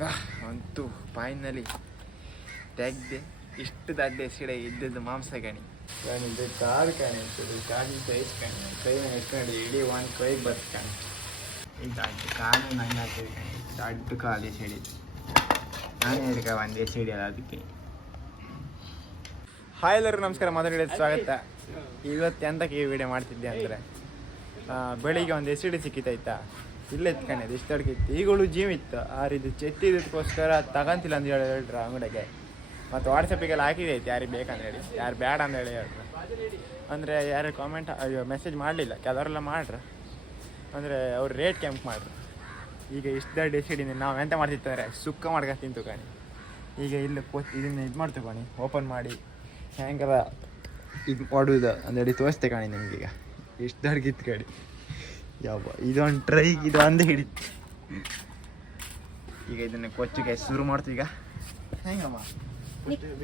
ಮಗ ಅಂತೂ ಫೈನಲಿ ತೆಗ್ದೆ ಇಷ್ಟು ದಡ್ಡೆ ಸಿಡೆ ಇದ್ದದ್ದು ಮಾಂಸ ಗಣಿ ಇದು ಕಾಡು ಕಾಣಿ ಅಂತದ್ದು ಕಾಡಿನ ಸೈಜ್ ಕಾಣಿ. ಕೈನ ಇಟ್ಕೊಂಡು ಇಡೀ ಒಂದು ಕೈ ಬರ್ತ ಕಾಣಿ. ದಡ್ಡ ಕಾಲು ನಂಗೆ ಹಾಕಿದ ಕಣಿ. ದಡ್ಡ ಕಾಲು ಸಿಡಿ. ನಾನು ಹಿಡ್ಕ ಒಂದೇ ಸಿಡಿ ಅದ ಅದಕ್ಕೆ. ಹಾಯ್ ಎಲ್ಲರೂ ನಮಸ್ಕಾರ ಮಾತಾಡಿ ಸ್ವಾಗತ. ಇವತ್ತು ಎಂತಕ್ಕೆ ಈ ವಿಡಿಯೋ ಮಾಡ್ತಿದ್ದೆ ಅಂದರೆ ಬೆಳಿಗ್ಗೆ ಒಂದು ಎಸಿಡಿ ಸಿಕ್ಕಿತ್ತಾಯ್ತಾ ಇಲ್ಲ ಎತ್ಕೊಂಡಿದ್ದು ಇಷ್ಟು ಅಡ್ಕಿತ್ತು ಈಗಳು ಜೀವ ಇತ್ತು. ಆ ರೀತಿ ಚೆತ್ತಿದ್ದಕ್ಕೋಸ್ಕರ ತಗೊಂತಿಲ್ಲ ಅಂತ ಹೇಳಿ ಹೇಳ್ರ ಅಂಗಡಿಗೆ. ಮತ್ತು ವಾಟ್ಸಪ್ಪಿಗೆಲ್ಲ ಹಾಕಿದೆ ಐತೆ ಯಾರಿಗೆ ಬೇಕಂತ ಹೇಳಿ. ಯಾರು ಬೇಡ ಅಂತ ಹೇಳಿ ಹೇಳ್ರು. ಅಂದರೆ ಯಾರು ಕಾಮೆಂಟ್ ಅಯ್ಯೋ ಮೆಸೇಜ್ ಮಾಡಲಿಲ್ಲ. ಕೆಲವರೆಲ್ಲ ಮಾಡ್ರು. ಅಂದರೆ ಅವ್ರು ರೇಟ್ ಕೆಂಪು ಮಾಡ್ರು. ಈಗ ಇಷ್ಟು ದೊಡ್ಡ ಎಸಿಡಿನ ನಾವು ಎಂತ ಮಾಡ್ತಿತ್ತಂದರೆ, ಸುಕ್ಕ ಮಾಡ್ಕೊಂಡು ತಿಂತು ಕಣಿ. ಈಗ ಇಲ್ಲಿ ಕೋ ಇದನ್ನು ಇದು ಮಾಡ್ತೀವಿ ಕಣಿ ಓಪನ್ ಮಾಡಿ. ಹೆಂಗರ ಇದು ಮಾಡುವುದು ಅಂದೇಳಿ ತೋರಿಸ್ತೆ ಕಾಣಿ ನಿಮಗೀಗ. ಇಷ್ಟು ದೊಡ್ಗಿತ್ತು ಕಡಿ ಯಾವ ಇದೊಂದು ಟ್ರೈ ಇದು ಒಂದು ಹಿಡಿತು ಈಗ ಇದನ್ನ ಕೊಚ್ಚಿಗೆ ಶುರು ಮಾಡ್ತೀವಿ ಈಗ. ಹೆಂಗಮ್ಮ?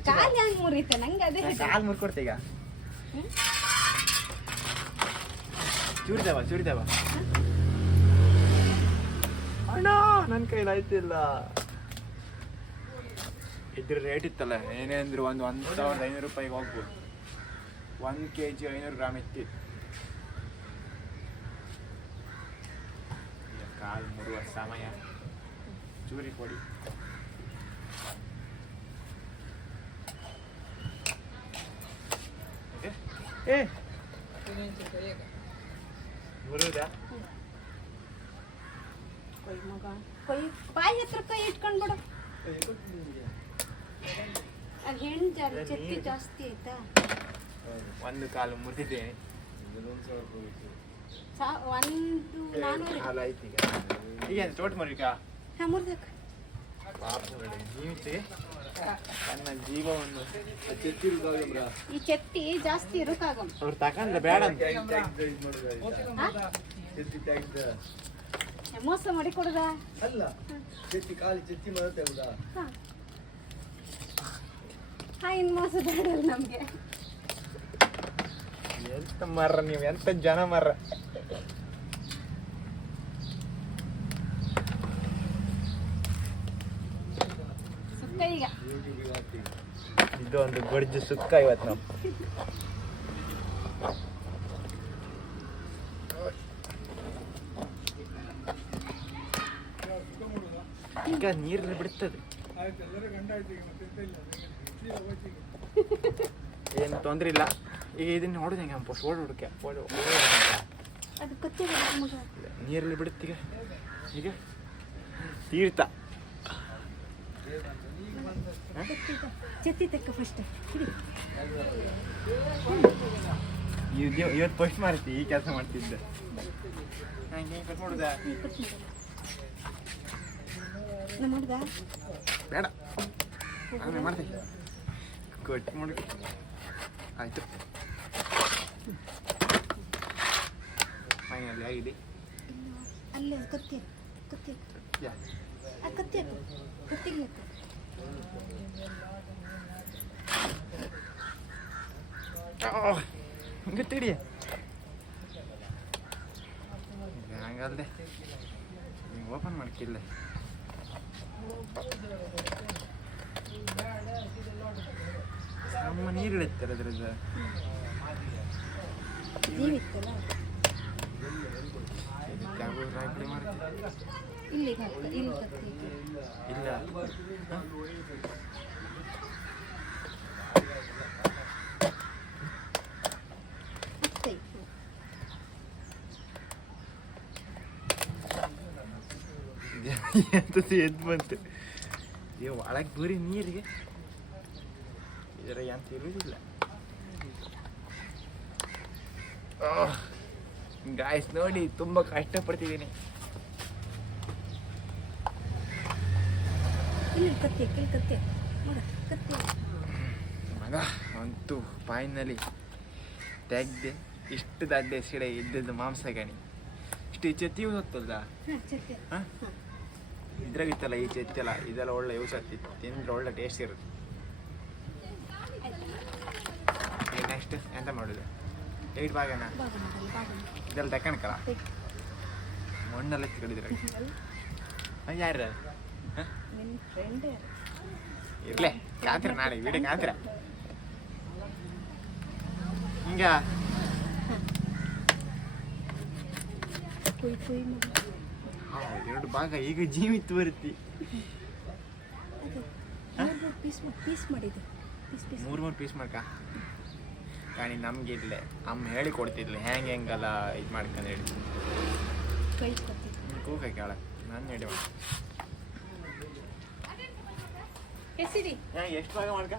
ಕಾಲ್ ಹೆಂಗ್ ಮುರಿತ ನಂಗೆ ಅದೇ ಕಾಲು ಮುರ್ಕೊಡ್ತೆ ಈಗ. ಚೂರಿದೇವ ಚೂರಿದೇವ ಅಣ್ಣ ನನ್ನ ಕೈಲಿ ಆಯ್ತಿಲ್ಲ. ಇದ್ರ ರೇಟ್ ಇತ್ತಲ್ಲ ಏನೇ ಅಂದ್ರೆ ಒಂದು ಒಂದು ಸಾವಿರದ ಐನೂರು ರೂಪಾಯಿಗೆ ಹೋಗ್ಬೋದು. ಒಂದು ಕೆ ಜಿ ಐನೂರು ಗ್ರಾಮ್ ಇತ್ತಿತ್ತು ಈಗ ಕಾಲು ಮುರುವ ಸಮಯ. ಚೂರಿ ಕೊಡಿ? ಏ ಮಗ. ಕೊಯ್ ಬಾಯಿ ಹತ್ರ ಕೈ ಇಟ್ಕೊಂಡ್ ಬಿಡು. ಅದು ಹೆಣ್ಣು ಜಾಸ್ತಿ ಜಾಸ್ತಿ ಆಯ್ತಾ? ಒಂದು ಕಾಲು ಮುರಿದಿದ್ದೇನೆ ಒಂದು ಈಗ. ತೋಟ ಮರಿಕ ಹಾ ಮುರ್ದಕ್ಕ. ಜೀವವನ್ನು ಈ ಚಟ್ಟಿ ಜಾಸ್ತಿ ಇರೋಕ್ಕಾಗಮ್ ಅವ್ರು ತಕೊಂಡ್ರೆ ಬೇಡ ಅಂತ. ಮೋಸ ಮಾಡಿ ಕೊಡುದ? ಅಲ್ಲ. ಖಾಲಿ ಮಾಡುತ್ತೆ ಹೌದಾ ಹಾ. ಹಾ ಇನ್ ಮೋಸ ನಮ್ಗೆ. ಎಂತ ಮರ್ರ ನೀವು? ಎಂತ ಜನ ಮರ್ರ ಸುಕ್ಕ ಈಗ ಇದು ಒಂದು ಗೊಡ್ಜು ಸುಕ್ಕ ಇವತ್ತು ನಾವು. ಈಗ ನೀರಲ್ಲಿ ಬಿಡ್ತದೆ. ಏನು ತೊಂದ್ರೆ ಇಲ್ಲ. ಈಗ ಇದನ್ನ ನೋಡಿದೆ ಹಂಗೆ ಪೋಸ್ಟ್ ಓಡ್ ಹುಡುಕೆ. ನೀರಲ್ಲಿ ಬಿಡುತ್ತೀಗ? ಈಗ ತೀರ್ಥ. ಚೆತ್ತಿ ತೆಕ್ಕ ಫಸ್ಟ್ ಇವತ್ತು ಫಸ್ಟ್ ಮಾಡ್ತಿ ಈ ಕೆಲಸ ಮಾಡ್ತಿದ್ದೆ. ಬೇಡ. ಆಮೇಲೆ ಮಾಡ್ತೀನಿ. ಕಟ್ ಮಾಡಿ ಆಯ್ತು. ಫೈನಲಿ ಆಗಿದೆ. ಅಲ್ಲೇ ಕತ್ತಿ ಕತ್ತಿ ಕತ್ತಿ ಹಾಕು ಕತ್ತಿಗೆ ಹಾಕು. ಹಂಗೆ ತಿಡಿ ಹಂಗಲ್ದೆ ನೀವು ಓಪನ್ ಮಾಡ್ಕಿಲ್ಲ ನಮ್ಮ ನೀರು ಇಳಿತಾರೆ ಅದ್ರದ್ದು ಜೀವಿತ್ತಲ್ಲ ಇದಕ್ಕೆ ಯಾವ ರಾಯ್ಪುಡಿ ಮಾಡ್ತೀವಿ ಇಲ್ಲಿ. ಇಲ್ಲ ಎಂತದ್ದು ಎದ್ದು ಬಂತು. ಈ ಒಳಗೆ ಬರೀ ನೀರಿಗೆ. ಇದರ ಎಂತ ಇರುವುದಿಲ್ಲ. ಗಾಯ್ಸ್ ನೋಡಿ ತುಂಬ ಕಷ್ಟಪಡ್ತಿದ್ದೀನಿ. ಇಲ್ಲಿ ಕತ್ತಿ ಇಲ್ಲಿ ಕತ್ತಿ. ಹಾಕು. ಮಗ ಕತ್ತಿ. ಹಾಕು. ಮಗ ಅಂತೂ ಫೈನಲಿ ತೆಗ್ದೆ ಇಷ್ಟು ದಡ್ಡ ಸಿಡೆ ಇದ್ದದ್ದು ಮಾಂಸ ಗಣಿ ಇಷ್ಟು ಈ ಚೆತ್ತಿ ಯೂಸ್ ಆಗ್ತದ ಇದ್ರಾಗ ಇತ್ತಲ್ಲ ಹಾಂ? ಇದ್ರಾಗಿತ್ತಲ್ಲ ಈ ಚೆತ್ತೆಲ್ಲ ಇದೆಲ್ಲ ಒಳ್ಳೆ ಯೂಸ್ ಆಗ್ತಿತ್ತು. ತಿಂದ್ರೆ ಒಳ್ಳೆ ಟೇಸ್ಟ್ ಇರುತ್ತೆ. ನೆಕ್ಸ್ಟ್ ಎಂತ ಮಾಡುದು? ಏಟ್ ಮಾಡು. ಇದೆಲ್ಲ ತಕ್ಕಣಕಲ್ಲ. ಮಣ್ಣೆಲ್ಲ ಎತ್ಕೊಂಡಿದ್ರೆ ಯಾರ ಫ್ರೆಂಡೇ ಇರ್ಲೆ ಕಾತ್ರ ನಾಳೆ ವಿಡಿಯೋ ಕಾತ್ರ. ಹಿಂಗ. ಎರಡು ಭಾಗ ಈಗ ಜೀವಿತ ಬರುತ್ತಿ ಮೂರು ಮೂರು ಪೀಸ್ ಪೀಸ್ ಮಾಡಿದ್ದು ಪೀಸ್ ಪೀಸ್ ಮೂರ್ ಮೂರ್ ಪೀಸ್ ಮಾಡ್ಕ. ಕಾಣಿ ನಮ್ಗೆ ಇಲ್ಲೇ ಅಮ್ಮ ಹೇಳಿ ಕೊಡ್ತಿದ್ಲು ಹೆಂಗ್ ಹೆಂಗಲ್ಲ ಇದು ಮಾಡ್ಕೊಂಡು ಹೇಳಿ. ಕೈ ಕೊಡ್ತಿದ್ದು ಕೂಕ ಕೇಳ ನಾನು ಹೇಳಿ ಎಸಿಡಿ ಎಷ್ಟು ಭಾಗ ಮಾಡ್ಕ?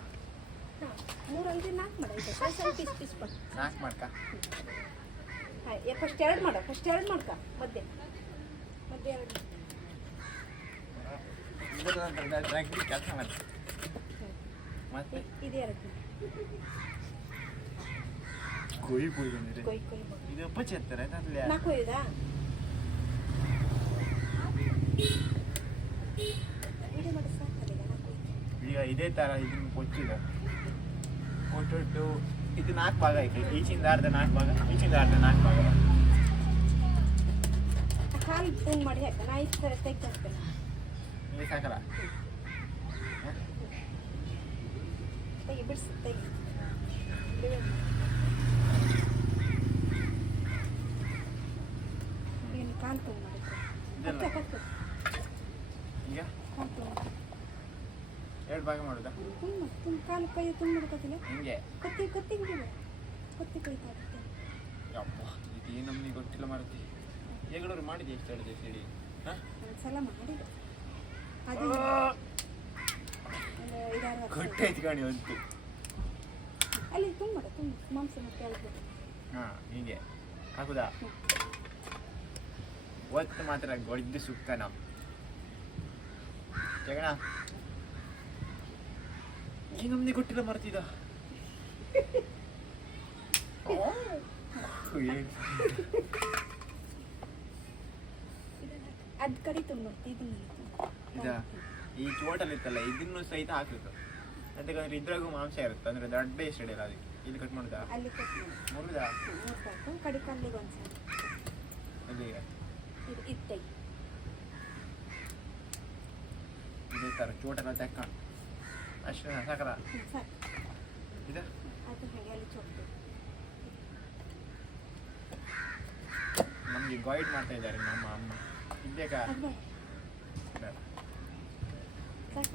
ಹಾಂ ಮೂರು ಐದು ನಾಲ್ಕು ಮಾಡ. ಸ್ವಲ್ಪ ಸ್ವಲ್ಪ ಪೀಸ್ ಪೀಸ್ ಮಾಡು ನಾಲ್ಕು ಮಾಡ್ಕ. ಹಾಂ ಫಸ್ಟ್ ಎರಡು ಮಾಡ ಫಸ್ಟ್ ಎರಡು ಮಾಡ್ಕ. ಮಧ್ಯೆ. ಮಧ್ಯೆ ಎರಡು. ಕೆಲಸ ಮಾಡಿ. ಮತ್ತೆ ಇದು ಎರಡು ಕೊಯ್ ಕೊಯ್ ಬಂದಿರಿ ಕೊಯ್ ಇದು ಒಯ್ದಾ ವಿಡಿಯೋ ಮಾಡಿ ಸಾಕಲ್ಲ ಈಗ ನಾಲ್ಕು ಒಯ್ದು ಈಗ ಇದೇ ತರ ಇದನ್ನು ಕೊಚ್ಚಿದೆ. ಕೊಟ್ಟು ಇದು ನಾಲ್ಕು ಭಾಗ ಐತೆ. ಈಚಿಂದ ಅರ್ಧ ನಾಲ್ಕು ಭಾಗ ಈಚಿಂದ ಅರ್ಧ ನಾಲ್ಕು ಭಾಗ. ಕಾಲು ಫೋನ್ ಮಾಡಿ ಹಾಕ ನಾ ಇಷ್ಟು ತೆಗ್ದು ಹಾಕ್ತೇನೆ ಇಲ್ಲಿ ಸಾಕಲ್ಲ? ತೆಗಿ ಬಿಡಿಸಿ ತೆಗಿ ಬಿಡು. ಏನು ಕಾಲು ಪೂನ್ ಮಾಡಿದ್ರೆ ಇದೆಲ್ಲ ಕತ್ತೆ ಕತ್ತೆ ಈಗ ಕಾಲು ಪೂನ್ ಎರಡು ಭಾಗ ಮಾಡುದಾ ತುಂಬ ಕಾಲು ಕೈ ತುಂಬ ಕತ್ತಿ ಹಿಂಗೆ. ಕತ್ತಿ ಕತ್ತಿಗೆ ಬಿಡು ಕತ್ತಿ ಕೈ ಇರುತ್ತೆ ಯಪ್ಪ ಇದೇನು ನಮ್ಗೆ ಗೊತ್ತಿಲ್ಲ ಮಾಡ್ತಿ ಹೇಗಳವ್ರು ಮಾಡಿದೆ ಎಷ್ಟು ಹೇಳಿದೆ ಸಿಡಿ? ಹಾಂ? ಒಂದ್ಸಲ ಮಾಡಿದೆ. ಅದು ಒಂದು ಐದಾರು ವರ್ಷ ಕಾಣಿ ಅಲ್ಲಿ ತುಂಬ ತುಂಬ ಮಾಂಸ ಮತ್ತೆ ಹೇಳ್ಬೋದು ಹಾಂ ಹೀಗೆ. ಹಾಕುದಾ? ಒತ್ತು ಮಾತ್ರ ಸುಕ್ಕ ನಾವು ಜಗಣ. ನಮ್ಗೆ ಗೊತ್ತಿಲ್ಲ ಮರ್ತಿದ ಅದು ಕಡಿ ತುಂಬ ಇದನ್ನ ಇದಾ? ಈ ಚೋಟಲ್ಲಿ ಇತ್ತಲ್ಲ ಇದನ್ನು ಸಹಿತ ಹಾಕ್ಬೇಕು. ಅದಕ್ಕೆ ಇದ್ರಾಗೂ ಮಾಂಸ ಇರುತ್ತೆ ಅಂದ್ರೆ ದೊಡ್ಡ ಎಷ್ಟು ಹಿಡಿಯಲ್ಲ ಅದಕ್ಕೆ ಇಲ್ಲಿ ಕಟ್ ಮಾಡುದಾ? ಅಲ್ಲಿ ಕಟ್ ಮುರಿದಾ? ಕಡಿ ಕಲ್ಲಿಗೆ ಒಂದ್ಸಲ ಇದು ತೆಗಿ ಇದೇ ಥರ ಚೋಟೆಲ್ಲ ತೆಕ್ಕೊಂಡು. ಅಷ್ಟು ಸಾಕರ. ಇದು? ನಮಗೆ ಗೈಡ್ ಮಾಡ್ತಾ ಇದ್ದಾರೆ ನಮ್ಮ ಅಮ್ಮ. ಸಾಕಲ್ಲ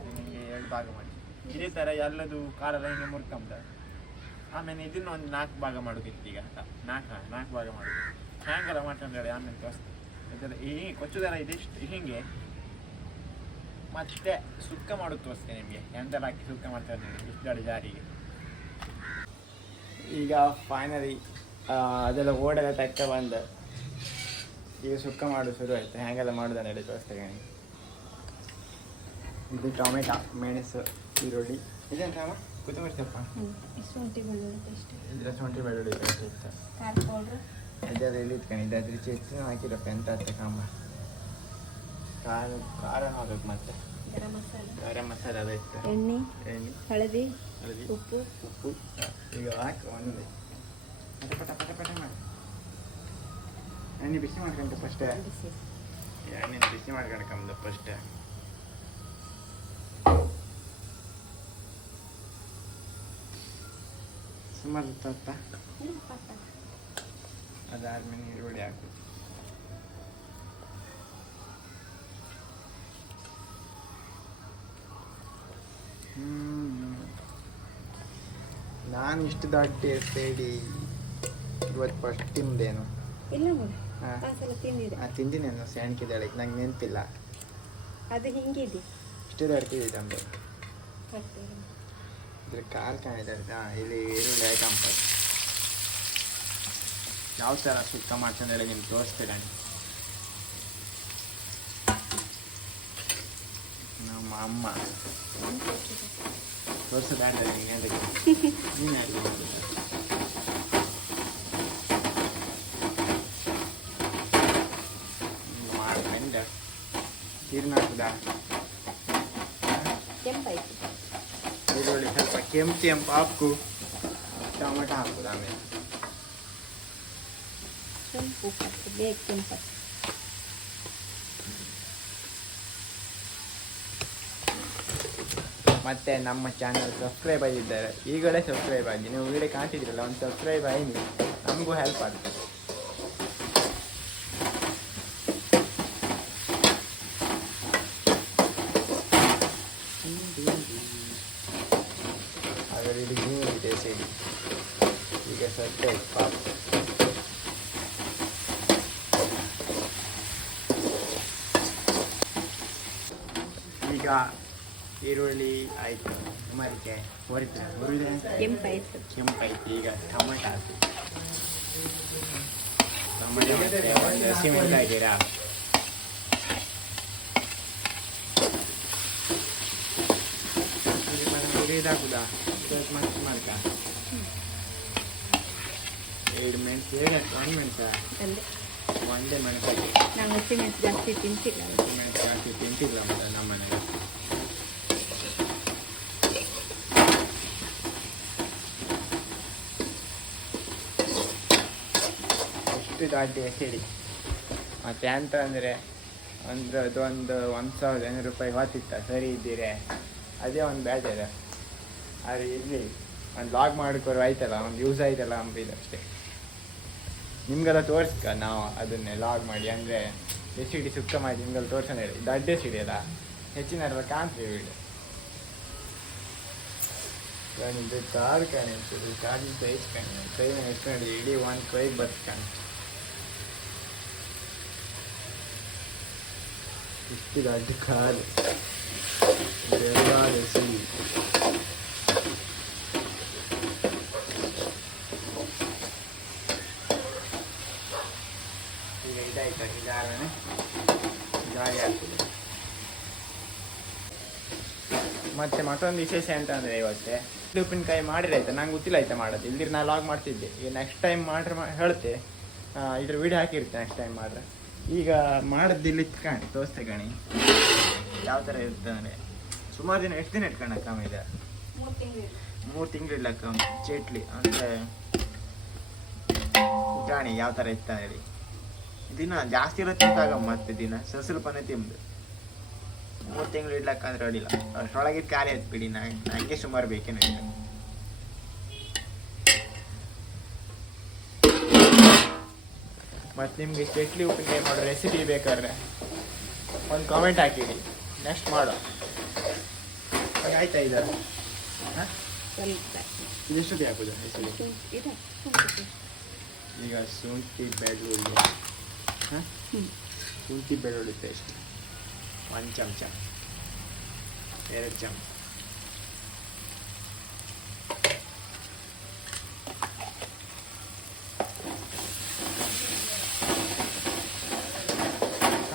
ನಿಮಗೆ ಎರಡು ಭಾಗ ಮಾಡಿ ಇದೇ ಥರ ಎಲ್ಲದು ಕಾಲೆಲ್ಲ ಹಿಂಗೆ ಮುರ್ಕೊಂಬ ಆಮೇಲೆ ಇದನ್ನ ಒಂದು ನಾಲ್ಕು ಭಾಗ ಮಾಡೋದಿತ್ತು ಈಗ ನಾಲ್ಕು ನಾಲ್ಕು ಭಾಗ ಮಾಡೋದು ಹ್ಯಾಂಗೆಲ್ಲ ಮಾಡ್ಕೊಂಡು ಹೇಳಿ ಆಮೇಲೆ ತೋರಿಸ್ತೆ ಇದೆಲ್ಲ ಕೊಚ್ಚು ಕೊಚ್ಚುದೆಲ್ಲ ಇದಿಷ್ಟು ಹಿಂಗೆ ಮತ್ತೆ ಸುಕ್ಕ ಮಾಡೋದು ತೋರಿಸ್ತೇನೆ ನಿಮಗೆ. ಎಂತೆಲ್ಲ ಹಾಕಿ ಸುಕ್ಕ ಮಾಡ್ತಾ ಇದ್ದೀನಿ ಇಷ್ಟು ಜಾರಿಗೆ ಈಗ ಫೈನಲಿ ಅದೆಲ್ಲ ಓಡೆಲ್ಲ ತಕ್ಕ ಬಂದ. ಈಗ ಸುಕ್ಕ ಮಾಡೋದು ಶುರು ಆಯ್ತು. ಹ್ಯಾಂಗೆಲ್ಲ ಮಾಡೋದನ್ನ ಹೇಳಿ ತೋರಿಸ್ತೇನೆ ಇದು ಟೊಮೆಟೊ ಮೆಣಸು ಈರುಳ್ಳಿ. ಇದೇನು ಅಮ್ಮ ಕೊತ್ತಂಬರಿ ಸೊಪ್ಪ? ಶುಂಠಿ ಬೆಳ್ಳುಳ್ಳಿ ಇದರ ಶುಂಠಿ ಬೆಳ್ಳುಳ್ಳಿ ಪೇಸ್ಟ್ ಇತ್ತು. ಖಾರ ಪೌಡ್ರ್. ಇದೆಲ್ಲ ಎಲ್ಲಿ ಇಟ್ಕೊಂಡು ಇದಾದ್ರೆ ಹೆಚ್ಚು ಹಾಕಿರಪ್ಪ ಎಂತ ಅಂತ ಕಾಂಬ? ಖಾರ ಖಾರ ಹಾಕ್ಬೇಕು ಮತ್ತೆ. ಗರಂ ಮಸಾಲ. ಗರಂ ಮಸಾಲೆ ಅದ ಇತ್ತು. ಎಣ್ಣೆ ಎಣ್ಣೆ. ಹಳದಿ ಹಳದಿ. ಉಪ್ಪು. ಉಪ್ಪು. ಈಗ ಹಾಕಿ ಒಂದೇ. ಪಟ ಪಟ ಪಟ ಪಟ ಮಾಡಿ. ಎಣ್ಣೆ ಬಿಸಿ ಮಾಡ್ಕೊಂಡು ಫಸ್ಟ್. ಎಣ್ಣೆ ಬಿಸಿ ಮಾಡ್ಕೊಂಡು ಫಸ್ಟ್. ಸುಮಾರು ತತ್ತ ಅದಾದ್ಮೇಲೆ ಈರುಳ್ಳಿ ಹಾಕು ನಾನು ಇಷ್ಟು ದಾಟಿ ಪೇಡಿ ಇವತ್ತು ಫಸ್ಟ್ ತಿಂದೇನು. ಇಲ್ಲ ಹಾಂ. ತಿಂದಿನೇನು ಸೆಣ್ಕಿದ್ದಾಳೆ ನಂಗೆ ನೆನಪಿಲ್ಲ. ಅದು ಹಿಂಗಿದೆ? ಇಷ್ಟು ದೊಡ್ಡ ತಂದು. ಇದ್ರ ಕಾಲ್ ಕಾಣಿದ್ದಾರೆ ಇಲ್ಲಿ ಈರುಳ್ಳಿ ಐಟಮ್ ಯಾವ ಥರ ಸುತ್ತ ಮಾಡ್ಕೊಂಡು ಹೇಳಿ ನಿಮ್ಗೆ ತೋರಿಸ್ತೀರ ನಮ್ಮ ಅಮ್ಮ ತೋರಿಸೋದಾಡ್ದೆ ನಿಮಗೆ ಅದಕ್ಕೆ ನೀನು ಅಡುಗೆ ಮಾಡಿದ ಮಾಡ್ಕೊಂಡು ನೀರಿನ ಹಾಕುದಾ ಕೆಂಪಾಯ್ತು ಈರುಳ್ಳಿ ಸ್ವಲ್ಪ ಕೆಂಪು ಕೆಂಪು ಹಾಕು ಟೊಮೆಟೊ ಹಾಕುದು ಆಮೇಲೆ ಸ್ವಲ್ಪ ಉಪ್ಪು ಹಾಕ್ತು ಬೇಗ ಕೆಂಪಾಯ್ತು ಮತ್ತು ನಮ್ಮ ಚಾನಲ್ ಸಬ್ಸ್ಕ್ರೈಬ್ ಆಗಿದ್ದಾರೆ. ಈಗಲೇ ಸಬ್ಸ್ಕ್ರೈಬ್ ಆಗಿ. ನೀವು ವಿಡಿಯೋ ಕಾಣ್ತಿದ್ರಲ್ಲ ಒಂದು ಸಬ್ಸ್ಕ್ರೈಬ್ ಆಗಿ. ನಮಗೂ ಹೆಲ್ಪ್ ಆಗ್ತದೆ. ಅದರಲ್ಲಿ ಇದೆ ಈಗ ಪಾಪ. ಈಗ ಈರುಳ್ಳಿ ಆಯಿತು. ಮರಿಕೆ ಹೊರಿದ್ರೆ ಹುರಿದ್ರೆ ಕೆಂಪಾಯ್ತು. ಕೆಂಪಾಯ್ತು. ಈಗ ಟೊಮೆಟೊ ಹಾಕಿ. ಟೊಮೆಟೊ ಮತ್ತೆ ಹಸಿಮೆಣಸಿನಕಾಯಿ ಗಿಡ ಹುರಿದಾಕುದಾ ಮೆಣಸು ಮಾಡ್ಕ ಎರಡು ಮೆಣಸು. ಹೇಗೆ ಒಂದು ಮೆಣಸು? ಒಂದೇ. ಮೆಣಸು ಹಾಕಿ. ನಾವು ಹಸಿಮೆಣಸು ಜಾಸ್ತಿ ತಿಂತಿಲ್ಲ. ಮೆಣಸು ಜಾಸ್ತಿ ತಿಂತಿಲ್ಲ ಮತ್ತೆ ನಮ್ಮ ಮನೆಗೆ ದಾಟಿ ಹೇಳಿ. ಮತ್ತೆ ಅಂತ ಅಂದರೆ ಒಂದು ಅದೊಂದು ಒಂದು ಸಾವಿರದ ಐನೂರು ರೂಪಾಯಿ ಹೊತ್ತಿತ್ತ? ಸರಿ ಇದ್ದೀರಿ? ಅದೇ ಒಂದು ಬೇಜಾರ ಆದರೆ ಇರಲಿ, ಒಂದು ಲಾಗ್ ಮಾಡ್ಕೋರು ಆಯ್ತಲ್ಲ, ಒಂದು ಯೂಸ್ ಆಯ್ತಲ್ಲ ಅಂಬಿದು ಅಷ್ಟೇ. ನಿಮ್ಗೆಲ್ಲ ತೋರಿಸ್ಕ, ನಾವು ಅದನ್ನೇ ಲಾಗ್ ಮಾಡಿ, ಅಂದರೆ ರೆಸಿಡಿ ಸುಕ್ಕ ಮಾಡಿ ನಿಮ್ಗೆಲ್ಲ ತೋರ್ಸೋಣ ಹೇಳಿ. ದಡ್ಡೆ ಸಿಡಿಯಲ್ಲ ಹೆಚ್ಚಿನ ಕಾಣ್ತೀವಿ ವಿಡಿಯೋ ನಿಮ್ದು ಕಾರ್ ಕಾಣಿಸ್ತದೆ ಚಾರ್ಜಿಂಗ್ ಸೈಜ್ ಕಾಣಿ ಟ್ರೈನ್ ಎತ್ಕೊಂಡು ಇಡೀ ಒಂದು ಕೈ ಬಸ್ ಕಾಣಿ. ರೆಸಿಡಿ ಈಗ ಜಾರಿ ಆಗ್ತದೆ ಮತ್ತೆ ಮತ್ತೊಂದು ವಿಶೇಷ ಅಂತ ಅಂದರೆ ಇವತ್ತೆ ಉಪ್ಪಿನಕಾಯಿ ಮಾಡಿರ ಆಯ್ತಾ? ನಂಗೆ ಗೊತ್ತಿಲ್ಲ ಆಯ್ತಾ ಮಾಡೋದು. ಇಲ್ದಿರ ನಾ ಲಾಗ್ ಮಾಡ್ತಿದ್ದೆ. ಈಗ ನೆಕ್ಸ್ಟ್ ಟೈಮ್ ಮಾಡ್ರೆ ಹೇಳ್ತೆ. ಇದ್ರ ವಿಡಿಯೋ ಹಾಕಿರ್ತೆ ನೆಕ್ಸ್ಟ್ ಟೈಮ್ ಮಾಡ್ರೆ. ಈಗ ಮಾಡದ್ದು ಇಲ್ಲಿ ಕಾಣಿ ತೋರಿಸ್ತೆ ಕಾಣಿ. ಯಾವ ಥರ ಇರುತ್ತೆ ಅಂದರೆ ಸುಮಾರು ದಿನ ಎಷ್ಟು ದಿನ ಇಟ್ಕೊಳಕ್ಕ ಇದೆ? ಮೂರು ತಿಂಗಳು ಇಡ್ಲಕ್ಕ ಚೇಟ್ಲಿ ಅಂದರೆ ಜಾಣಿ ಯಾವ ಥರ ಇತ್ತ ಹೇಳಿ. ದಿನ ಜಾಸ್ತಿ ಇರುತ್ತೆ ಆಗ ಮತ್ತೆ ದಿನ ಸ್ವಲ್ಪ ಸ್ವಲ್ಪನೇ ತಿಂದು. ಮೂರು ತಿಂಗಳು ಇಡ್ಲಕ್ಕ ಅಂದ್ರೆ ಅಡಿಲ್ಲ ಅಷ್ಟರೊಳಗೆ ಖಾಲಿ ಆಯ್ತು ಬಿಡಿ ನಾ ನನಗೆ ಸುಮಾರು ಬೇಕೇನು ಮತ್ತು ನಿಮಗೆ ಚಟ್ಲಿ ಉಪ್ಪಿನಕಾಯಿ ಮಾಡೋ ರೆಸಿಪಿ ಬೇಕಾದ್ರೆ ಒಂದು ಕಾಮೆಂಟ್ ಹಾಕಿಡಿ ನೆಕ್ಸ್ಟ್ ಮಾಡೋ. ಹಾಗೆ ಆಯ್ತಾ ಇದು ಹಾಂ? ಇದೆಷ್ಟೊತ್ತಿಗೆ ಹಾಕೋದು. ಈಗ ಶುಂಠಿ ಬೆಳ್ಳುಳ್ಳಿ. ಹಾಂ. ಶುಂಠಿ ಬೆಳ್ಳುಳ್ಳಿ ಪೇಸ್ಟ್ ಒಂದು ಚಮಚ. ಎರಡು ಚಮಚ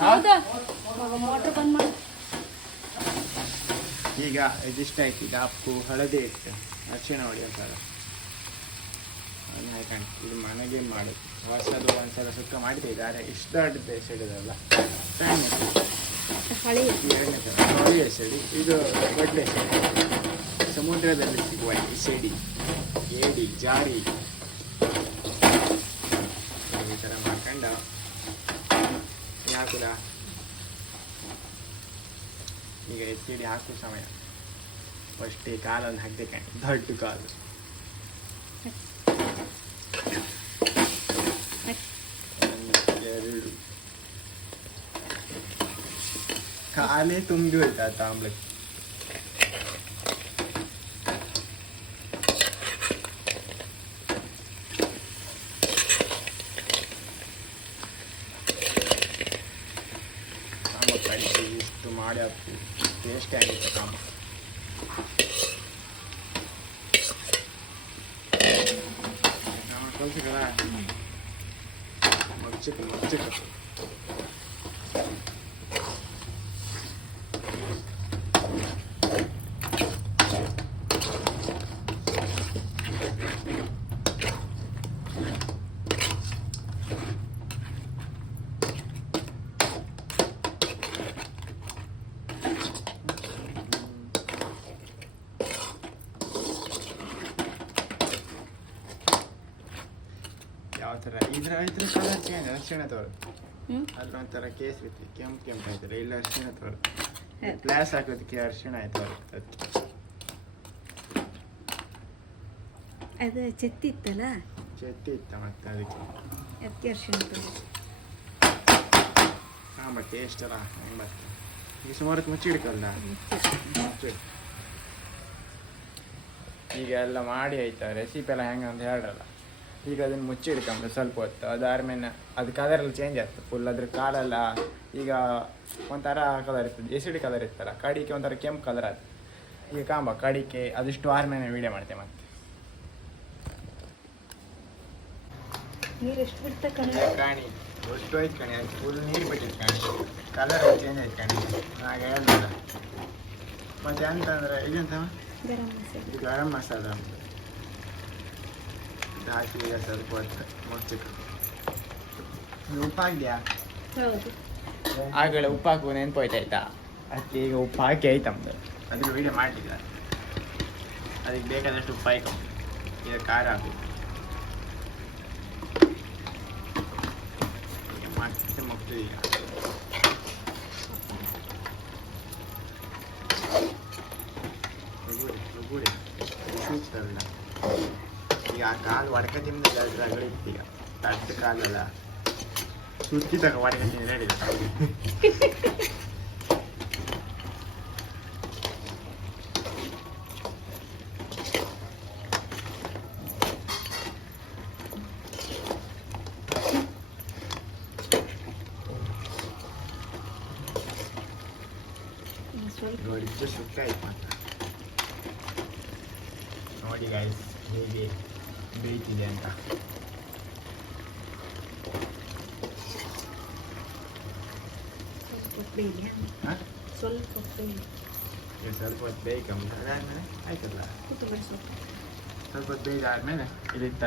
ಹೌದಾ ಮೋಟ್ರ್ ಬಂದ್ ಮಾಡಿ ಈಗ ಇದಿಷ್ಟ ಆಯ್ತು. ಈಗ ಅಪ್ಪು ಹಳದಿ ಇತ್ತು. ಅರಿಶಿಣ ಹೊಡಿ ಒಂದ್ಸಲ ಹಾಕೊಂಡು ಇದು ಮನೆಗೆ ಮಾಡು. ಹೊಸದು ಒಂದ್ಸಲ ಸುಕ್ಕ ಮಾಡ್ತಾ ಇದ್ದಾರೆ ಇಷ್ಟು ದೊಡ್ಡ ಹಳಿ. ಎರಡನೇ ಥರ. ಎಸೆಡಿ ಇದು ದೊಡ್ಡ ಸಮುದ್ರದಲ್ಲಿ ಸಿಗುವ ಸೆಡಿ. ಏಡಿ ಜಾರಿ ಈ ಥರ ಮಾಡ್ಕೊಂಡು ಹಾಕುದ? ಈಗ ಎತ್ತಿಡಿ ಹಾಕುವ ಸಮಯ. ಫಸ್ಟ್ ಈ ಕಾಲೊಂದು ಹಾಕ್ಬೇಕಂಡು ದೊಡ್ಡ ಕಾಲು. ಒಂದು ಎರಡು ಕಾಲೇ ತುಂಬಿ ಹೋಯ್ತಾ ತಾಂಬ್ಲಕ್ಕೆ ಕಾಂಬ ಕಳಿಸಿ ಇಷ್ಟು ಮಾಡಿ ಹಾಕಿ ಟೇಸ್ಟ್ ಆಗಿತ್ತು ಕಾಂಬ ಕಲ್ಸಿಕಲ್ಲ ಮಗ್ಚಿಕ್ ಮಗ್ಚಿಕ್ ಅರ್ಶಿಣ ಅರ್ಶಿಣ ತೋರು ಅಲ್ಲೊಂಥರ ಕೇಸರಿ ಕೆಂಪು ಕೆಂಪು ಆಯ್ತಲ್ಲ ಇಲ್ಲ ಅರ್ಶಿಣ ತೋರು ಗ್ಲಾಸ್ ಹಾಕೋದಕ್ಕೆ ಅರ್ಶಿಣ ಆಯ್ತು ಅದಕ್ಕೆ ಅದು ಚೆತ್ತಿ ಇತ್ತಲ್ಲ ಚೆತ್ತಿ ಇತ್ತ ಮತ್ತೆ ಅದಕ್ಕೆ ಅದಕ್ಕೆ ಅರ್ಶಿಣ ತೋರು ಹಾಂ ಟೇಸ್ಟ್ ಅಲ್ಲ ಹೆಂಗೆ ಬರ್ತದೆ ಈಗ ಸುಮಾರು ಮುಚ್ಚಿಡ್ಕಲ್ಲ ಮುಚ್ಚಿಡ್ ಈಗ ಎಲ್ಲ ಮಾಡಿ ಆಯ್ತಾ ರೆಸಿಪಿ ಎಲ್ಲ ಹೆಂಗೆ ಅಂತ ಹೇಳಲ್ಲ ಈಗ ಅದನ್ನು ಮುಚ್ಚಿ ಹಿಡ್ಕೊಂಬಿಡು ಸ್ವಲ್ಪ ಹೊತ್ತು ಅದಾದ್ಮೇಲೆ ಅದು ಕಲರಲ್ಲಿ ಚೇಂಜ್ ಆಗ್ತದೆ ಫುಲ್ ಅದ್ರ ಕಾಲೆಲ್ಲ ಈಗ ಒಂಥರ ಕಲರ್ ಇರ್ತದೆ ಎಸಿಡಿ ಕಲರ್ ಇರ್ತಲ್ಲ ಕಡಿಕೆ ಒಂಥರ ಕೆಂಪು ಕಲರ್ ಅದು ಈಗ ಕಾಂಬ ಕಡಿಕೆ ಅದಿಷ್ಟು ಆದ್ಮೇಲೆ ವೀಡಿಯೋ ಮಾಡ್ತೇವೆ ಮತ್ತೆ. ನೀರು ಎಷ್ಟು ಬಿಡ್ತಾ ಕಣ? ಅಷ್ಟು ಹೋಯ್ತು ಕಣಿ ಅದು ಫುಲ್ ನೀರು ಬಿಟ್ಟಿತ್ತು ಕಣಿ. ಕಲರ್ ಚೇಂಜ್ ಆಯ್ತು ಕಣಿ ಹಾಗೆ ಹೇಳ್ದಲ್ಲ ಮತ್ತೆ ಅಂತಂದ್ರೆ ಇದೆಂತ ಗರಂ ಮಸಾಲ. ಗರಂ ಮಸಾಲ ಹಾಕಿ ಈಗ ಸ್ವಲ್ಪ ಮುಚ್ಚಿಟ್ಟು ಇದು ಉಪ್ಪು ಹಾಕ್ದ್ಯಾ ಹೌದು ಆಗಲೇ ಉಪ್ಪು ಹಾಕುವ ನೆನ್ಪೋಯ್ತು ಆಯ್ತಾ ಅದಕ್ಕೆ ಈಗ ಉಪ್ಪು ಹಾಕಿ ವೀಡಿಯೋ ಮಾಡಲಿಲ್ಲ ಅದಕ್ಕೆ ಬೇಕಾದಷ್ಟು ಉಪ್ಪು ಹಾಕಿ ಈಗ ಖಾರ ಹಾಕು ಈಗ ರುಗುಡಿ ರುಗುಡಿ ಬಿಸಿರ್ತಲ್ಲ ಈಗ ಆ ಕಾಲು ಒಡಕ ತಿಂದ ರಗಳಿತ್ತು ಈಗ ತಟ್ಟು ಕಾಲಲ್ಲ. ಸುತ್ತಿ ತಗ ಒಡಕ ತಿಂದ್ರೆ ಹೇಳಿದ. ಇನ್ನು ಸ್ವಲ್ಪ ನೋಡಿದ್ದು ಸುಕ್ಕ ಆಯ್ತು ಮಾತ್ರ. ನೋಡಿ ಗೈಸ್ ಹೇಗೆ ಬೇಯ್ತಿದೆ ಅಂತ ಸ್ವಲ್ಪ ಸ್ವಲ್ಪ ಹೊತ್ತು ಬೇಯ್ಕೊಂಬಿಟ್ಟು ಅದಾದ್ಮೇಲೆ ಆಯ್ತಲ್ಲ? ಕೊತ್ತಂಬರಿ ಸೊಪ್ಪು. ಸ್ವಲ್ಪ ಹೊತ್ತು ಬೇಯ್ದಾದ್ಮೇಲೆ ಇದಿತ್ತ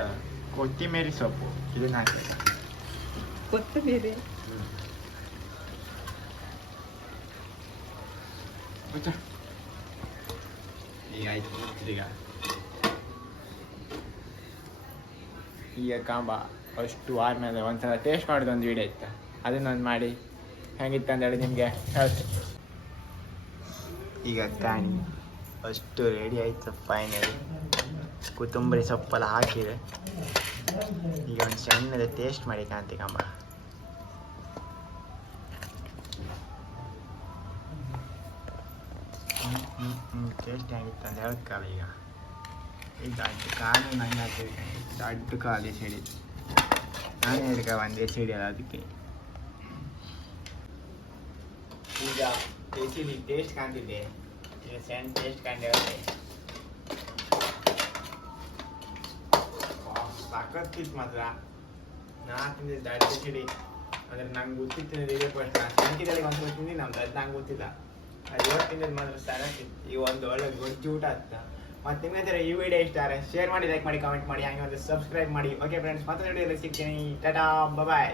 ಕೊತ್ತಿಮೇರಿ ಸೊಪ್ಪು. ಇದನ್ನ ಹಾಕ್ಬೇಕು. ಕೊತ್ತಂಬರಿ? ಈಗ ಆಯ್ತು ಮುಚ್ಚಿದೀಗ ಈಗ ಕಾಂಬ ಅಷ್ಟು ಆದ್ಮೇಲೆ ಒಂದ್ಸಲ ಟೇಸ್ಟ್ ಮಾಡೋದು ಒಂದು ವೀಡಿಯೋ ಇತ್ತು. ಅದನ್ನೊಂದು ಮಾಡಿ ಹೆಂಗಿತ್ತು ಅಂತೇಳಿ ನಿಮಗೆ ಹೇಳ್ತೀನಿ. ಈಗ ಕಾಣಿ. ಅಷ್ಟು ರೆಡಿ ಆಯಿತು ಫೈನಲಿ ಕೊತ್ತಂಬರಿ ಸೊಪ್ಪೆಲ್ಲ ಹಾಕಿದೆ. ಈಗ ಒಂದು ಸಣ್ಣದ ಟೇಸ್ಟ್ ಮಾಡಿ ಕಾಂತಿ ಕಾಂಬ. ಟೇಸ್ಟ್ ಹೆಂಗಿತ್ತು ಅಂತ ಹೇಳ್ಕಲ್ಲ ಈಗ. ಇದು ಕಾಲು ನಂಗೆ ದೊಡ್ಡ ಕಾಲು ಸಿಡಿ ನಾನು ಹಿಡ್ಕ ಒಂದೇ ಚಳಿ ಅಲ್ಲ ಅದಕ್ಕೆ ಈಗ ಎಸಿಲಿ ಟೇಸ್ಟ್ ಕಾಣ್ತಿದ್ದೆ ಈಗ ಟೇಸ್ಟ್ ಕಾಣ್ತೇವೆ ಸಖತ್ತಿತ್ತು ಮಾತ್ರ ನಾ ತಿಂದಿದ್ದು ಅಡ್ಡ ಸಿಡಿ ಅಂದ್ರೆ ನಂಗೆ ಗೊತ್ತಿತ್ತು ಇದೇ ಫಸ್ಟ್ ನಾನು ಸಂಕಿದಲ್ಲಿ ಒಂದು ತಿಂದು ನಮ್ದು ಅದು ನಂಗೆ ಗೊತ್ತಿಲ್ಲ ಅದು ಇವತ್ತು ತಿಂದಿದ್ದು ಮಾತ್ರ ಸರಕ್ಕಿತ್ತು ಈ ಒಂದು ಒಳ್ಳೆ ಗೊಜ್ಜು ಊಟ ಆಗ್ತಾ ಮತ್ತೆ ನಿಮಗೆ ಈ ವಿಡಿಯೋ ಇಷ್ಟ ಆದರೆ ಶೇರ್ ಮಾಡಿ ಲೈಕ್ ಮಾಡಿ ಕಾಮೆಂಟ್ ಮಾಡಿ, ಹಾಗೆ ಒಂದು ಸಬ್ಸ್ಕ್ರೈಬ್ ಮಾಡಿ. ಓಕೆ ಫ್ರೆಂಡ್ಸ್ ಮತ್ತೊಂದು ವಿಡಿಯೋದಲ್ಲಿ ಸಿಗ್ತೀನಿ. ಟಾಟಾ ಬಾಯ್